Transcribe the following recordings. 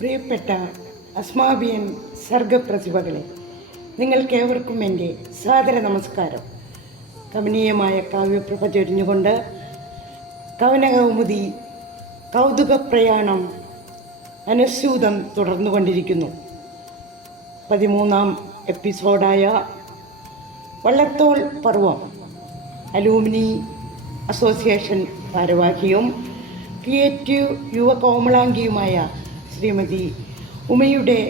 പ്രിയപ്പെട്ട അസ്മാബിയൻ സർഗപ്രതിഭകളെ, നിങ്ങൾക്കേവർക്കും എൻ്റെ സാദര നമസ്കാരം. കമനീയമായ കാവ്യപ്രഭ ചൊരിഞ്ഞുകൊണ്ട് കവനകൗമുദി കൗതുക പ്രയാണം അനുസ്യൂതം തുടർന്നുകൊണ്ടിരിക്കുന്നു. 13ാം എപ്പിസോഡായ വള്ളത്തോൾ പർവം അലൂമിനി അസോസിയേഷൻ ഭാരവാഹിയും ക്രിയേറ്റീവ് യുവ കോമളാംഗിയുമായ ശ്രീമതി ഉമയുടെ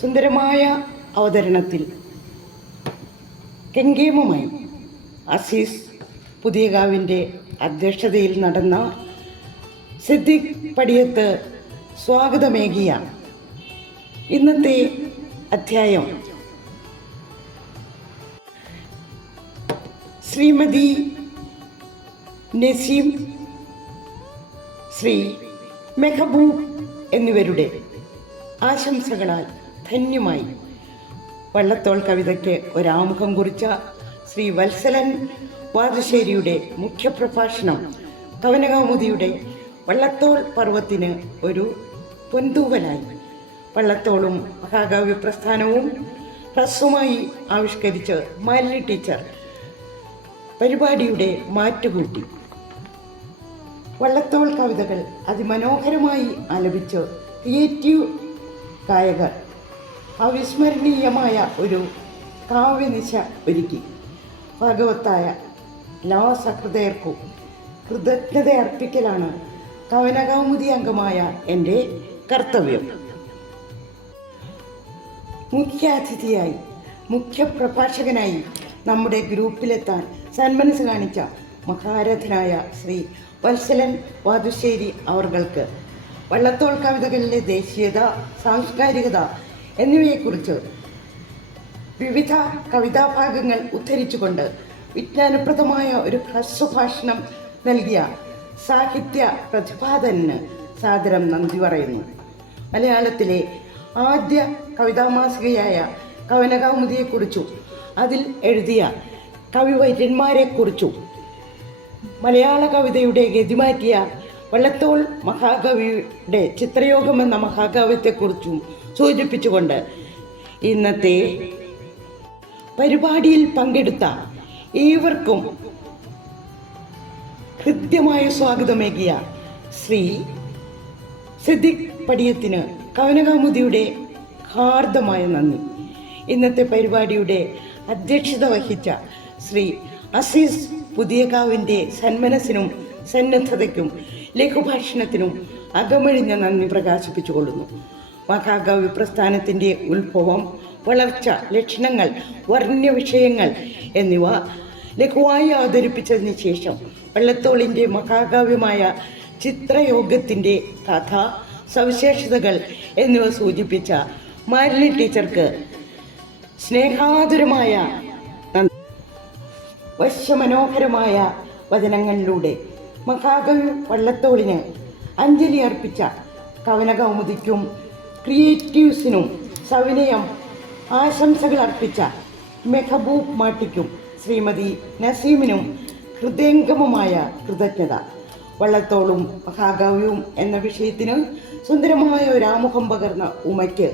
സുന്ദരമായ അവതരണത്തിൽ കെങ്കേമമായി അസീസ് പുതിയകാവിൻ്റെ അധ്യക്ഷതയിൽ നടന്ന സിദ്ദിഖ് പടിയത്ത് സ്വാഗതമേകിയ ഇന്നത്തെ അധ്യായം ശ്രീമതി നസീം, ശ്രീ മെഹബൂബ് എന്നിവരുടെ ആശംസകളാൽ ധന്യമായി വള്ളത്തോൾ കവിതയ്ക്ക് ഒരാമുഖം കുറിച്ച ശ്രീ വത്സലൻ വാതുശ്ശേരിയുടെ മുഖ്യപ്രഭാഷണം കവനകൗമുദിയുടെ വള്ളത്തോൾ പർവത്തിന് ഒരു പൊന്തൂവലായി. വള്ളത്തോളും മഹാകാവ്യ പ്രസ്ഥാനവും ഹ്രസ്വമായി ആവിഷ്കരിച്ച് മാലിനി ടീച്ചർ പരിപാടിയുടെ മാറ്റുകൂട്ടി. വള്ളത്തോൾ കവിതകൾ അതിമനോഹരമായി ആലപിച്ച് ക്രിയേറ്റീവ് ഗായകർ അവിസ്മരണീയമായ ഒരു കാവ്യനിശ ഒരുക്കി. ഭാഗവത്തായ എല്ലാ സഹൃദയർക്കും കൃതജ്ഞത അർപ്പിക്കലാണ് കവനകൗമുദി അംഗമായ എൻ്റെ കർത്തവ്യം. മുഖ്യാതിഥിയായി, മുഖ്യപ്രഭാഷകനായി നമ്മുടെ ഗ്രൂപ്പിലെത്താൻ സന്മനസ് കാണിച്ച മഹാരഥനായ ശ്രീ വത്സലൻ വാതുശ്ശേരി അവർക്ക് വള്ളത്തോൾ കവിതകളിലെ ദേശീയത, സാംസ്കാരികത എന്നിവയെക്കുറിച്ച് വിവിധ കവിതാഭാഗങ്ങൾ ഉദ്ധരിച്ചുകൊണ്ട് വിജ്ഞാനപ്രദമായ ഒരു ഹ്രസ്വഭാഷണം നൽകിയ സാഹിത്യ പ്രതിപാദനന് സാദരം നന്ദി പറയുന്നു. മലയാളത്തിലെ ആദ്യ കവിതാമാസികയായ കവനകൗമുദിയെക്കുറിച്ചും അതിൽ എഴുതിയ കവിവര്യന്മാരെക്കുറിച്ചും മലയാള കവിതയുടെ ഗതിമാറ്റിയ വള്ളത്തോൾ മഹാകവിയുടെ ചിത്രയോഗം എന്ന മഹാകാവ്യത്തെക്കുറിച്ചും സൂചിപ്പിച്ചുകൊണ്ട് ഇന്നത്തെ പരിപാടിയിൽ പങ്കെടുത്ത ഏവർക്കും ഹൃദ്യമായ സ്വാഗതമേകിയ ശ്രീ സിദ്ദിഖ് പടിയത്തിന് കവനകൗമുദിയുടെ ഹാർദമായ നന്ദി. ഇന്നത്തെ പരിപാടിയുടെ അധ്യക്ഷത വഹിച്ച ശ്രീ അസീസ് പുതിയകാവിൻ്റെ സന്മനസ്സിനും സന്നദ്ധതയ്ക്കും ലഘുഭാഷണത്തിനും അകമഴിഞ്ഞ നന്ദി പ്രകാശിപ്പിച്ചുകൊള്ളുന്നു. മഹാകാവ്യ പ്രസ്ഥാനത്തിൻ്റെ ഉത്ഭവം, വളർച്ച, ലക്ഷണങ്ങൾ, വർണ്ണ്യ വിഷയങ്ങൾ എന്നിവ ലഘുവായി അവതരിപ്പിച്ചതിന് ശേഷം വള്ളത്തോളിൻ്റെ മഹാകാവ്യമായ ചിത്രയോഗത്തിൻ്റെ കഥ, സവിശേഷതകൾ എന്നിവ സൂചിപ്പിച്ച മാലിനി ടീച്ചർക്ക് സ്നേഹാതുരമായ വശ്യമനോഹരമായ വചനങ്ങളിലൂടെ മഹാകവി വള്ളത്തോളിന് അഞ്ജലി അർപ്പിച്ച കവനകൗമുദിക്കും ക്രിയേറ്റീവ്സിനും സവിനയം ആശംസകൾ അർപ്പിച്ച മെഹബൂബ് മാട്ടിക്കും ശ്രീമതി നസീമിനും ഹൃദയംഗമമായ കൃതജ്ഞത. വള്ളത്തോളും മഹാകാവ്യവും എന്ന വിഷയത്തിന് സുന്ദരമായ ഒരാമുഖം പകർന്ന ഉമയ്ക്ക്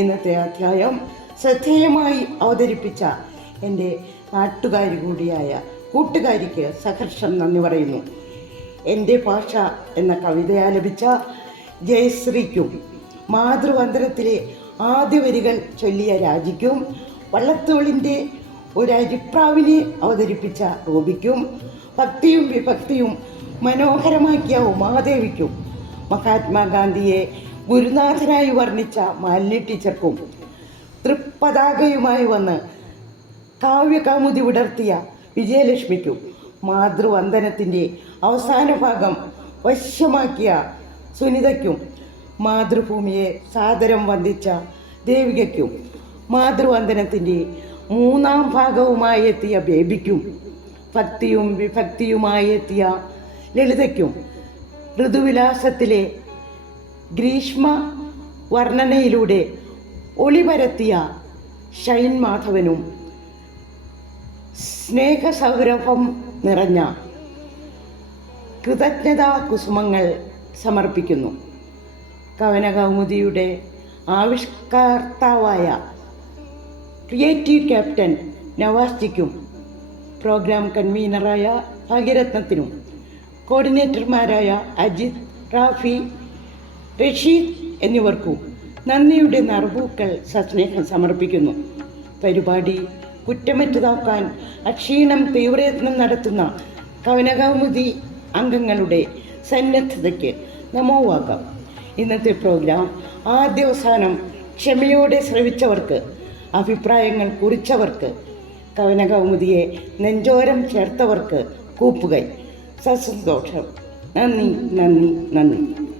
ഇന്നത്തെ അധ്യായം ശ്രദ്ധേയമായി അവതരിപ്പിച്ച എൻ്റെ നാട്ടുകാരി കൂടിയായ കൂട്ടുകാരിക്ക് സഹർഷം നന്ദി പറയുന്നു. എൻ്റെ ഭാഷ എന്ന കവിത ആലപിച്ച ജയശ്രീക്കും, മാതൃവന്ദനത്തിലെ ആദ്യ വരികൾ ചൊല്ലിയ രാജിക്കും, വള്ളത്തോളിൻ്റെ ഒരരിപ്രാവിനെ അവതരിപ്പിച്ച റോബിക്കും, ഭക്തിയും വിഭക്തിയും മനോഹരമാക്കിയ ഉമാദേവിക്കും, മഹാത്മാഗാന്ധിയെ ഗുരുനാഥനായി വർണ്ണിച്ച മാലിനി ടീച്ചർക്കും, തൃപ്പതാകയുമായി വന്ന് കാവ്യകൗമുദി വിടർത്തിയ വിജയലക്ഷ്മിക്കും, മാതൃവന്ദനത്തിൻ്റെ അവസാന ഭാഗം വശ്യമാക്കിയ സുനിതയ്ക്കും, മാതൃഭൂമിയെ സാദരം വന്ദിച്ച ദേവികയ്ക്കും, മാതൃവന്ദനത്തിൻ്റെ 3ാം ഭാഗവുമായി എത്തിയ ബേബിക്കും, ഭക്തിയും വിഭക്തിയുമായി എത്തിയ ലളിതയ്ക്കും, ഋതുവിലാസത്തിലെ ഗ്രീഷ്മ വർണ്ണനയിലൂടെ ഒളിപരത്തിയ ഷൈൻ മാധവനും, സ്നേഹസൗരഭം നിറഞ്ഞ കൃതജ്ഞതാ കുസുമങ്ങൾ സമർപ്പിക്കുന്നു. കവനകൗമുദിയുടെ ആവിഷ്കർത്താവായ ക്രിയേറ്റീവ് ക്യാപ്റ്റൻ നവാസ്ജിക്കും പ്രോഗ്രാം കൺവീനറായ ഭാഗ്യരത്നത്തിനും കോർഡിനേറ്റർമാരായ അജിത്, റാഫി, റഷീദ് എന്നിവർക്കും നന്ദിയുടെ നറുപൂക്കൾ സസ്നേഹം സമർപ്പിക്കുന്നു. പരിപാടി കുറ്റമറ്റതാക്കാൻ അക്ഷീണം തീവ്രയത്നം നടത്തുന്ന കവനകൗമുദി അംഗങ്ങളുടെ സന്നദ്ധതയ്ക്ക് നമോവാക്കാം. ഇന്നത്തെ പ്രോഗ്രാം ആദ്യാവസാനം ക്ഷമയോടെ ശ്രവിച്ചവർക്ക്, അഭിപ്രായങ്ങൾ കുറിച്ചവർക്ക്, കവനകൗമുദിയെ നെഞ്ചോരം ചേർത്തവർക്ക് കൂപ്പുകൈ. സസന്തോഷം. നന്ദി, നന്ദി, നന്ദി.